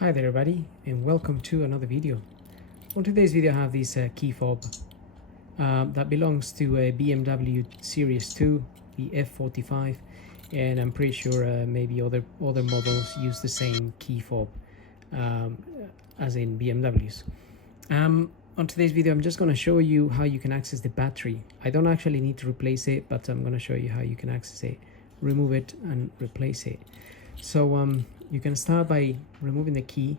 Hi there everybody, and welcome to another video. On today's video I have this key fob that belongs to a BMW Series 2, the F45, and I'm pretty sure maybe other models use the same key fob as in BMWs. On today's video I'm just going to show you how you can access the battery. I don't actually need to replace it, but I'm going to show you how you can access it, remove it and replace it. So you can start by removing the key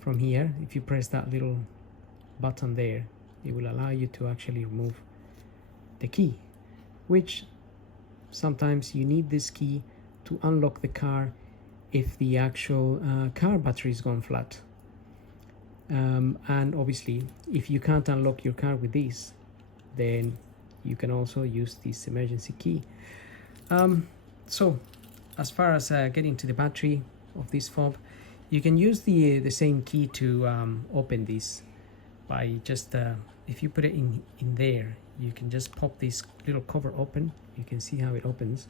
from here. If you press that little button there, it will allow you to actually remove the key, which sometimes you need this key to unlock the car if the actual car battery is gone flat. And obviously if you can't unlock your car with this, then you can also use this emergency key. So as far as getting to the battery of this fob, you can use the same key to open this by just if you put it in there, you can just pop this little cover open. You can see how it opens,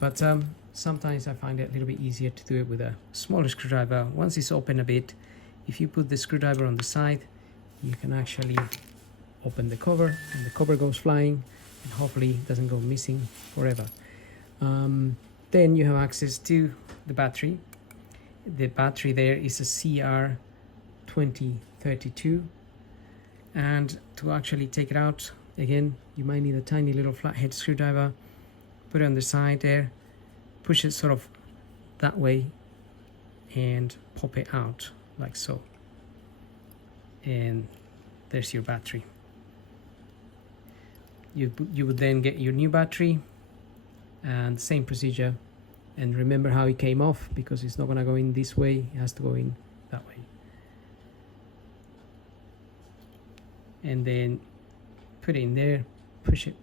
but sometimes I find it a little bit easier to do it with a smaller screwdriver. Once it's open a bit, if you put the screwdriver on the side, you can actually open the cover and the cover goes flying and hopefully it doesn't go missing forever. Then you have access to the battery. The battery there is a CR2032, and to actually take it out, again you might need a tiny little flathead screwdriver. Put it on the side there, push it sort of that way and pop it out like so, and there's your battery. You would then get your new battery and same procedure, and remember how it came off, because it's not going to go in this way, it has to go in that way, and then put it in there, push it,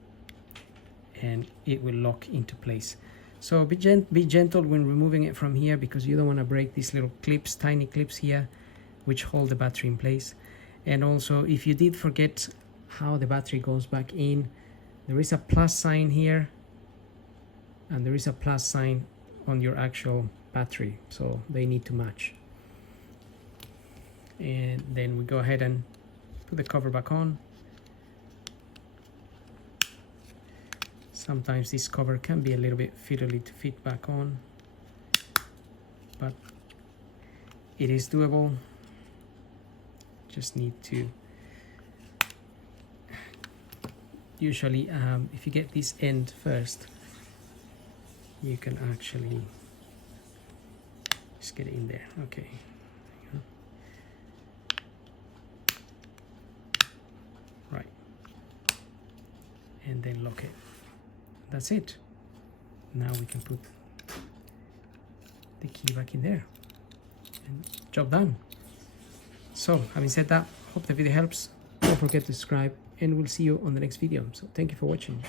and it will lock into place. So be gentle when removing it from here, because you don't want to break these little clips, tiny clips here, which hold the battery in place. And also, if you did forget how the battery goes back in, there is a plus sign here and there is a plus sign on your actual battery, so they need to match. And then we go ahead and put the cover back on. Sometimes this cover can be a little bit fiddly to fit back on, but it is doable. Just need to usually if you get this end first, you can actually just get it in there. Okay, right, and then lock it. That's it. Now we can put the key back in there and job done. So having said that, hope the video helps. Don't forget to subscribe and we'll see you on the next video. So thank you for watching.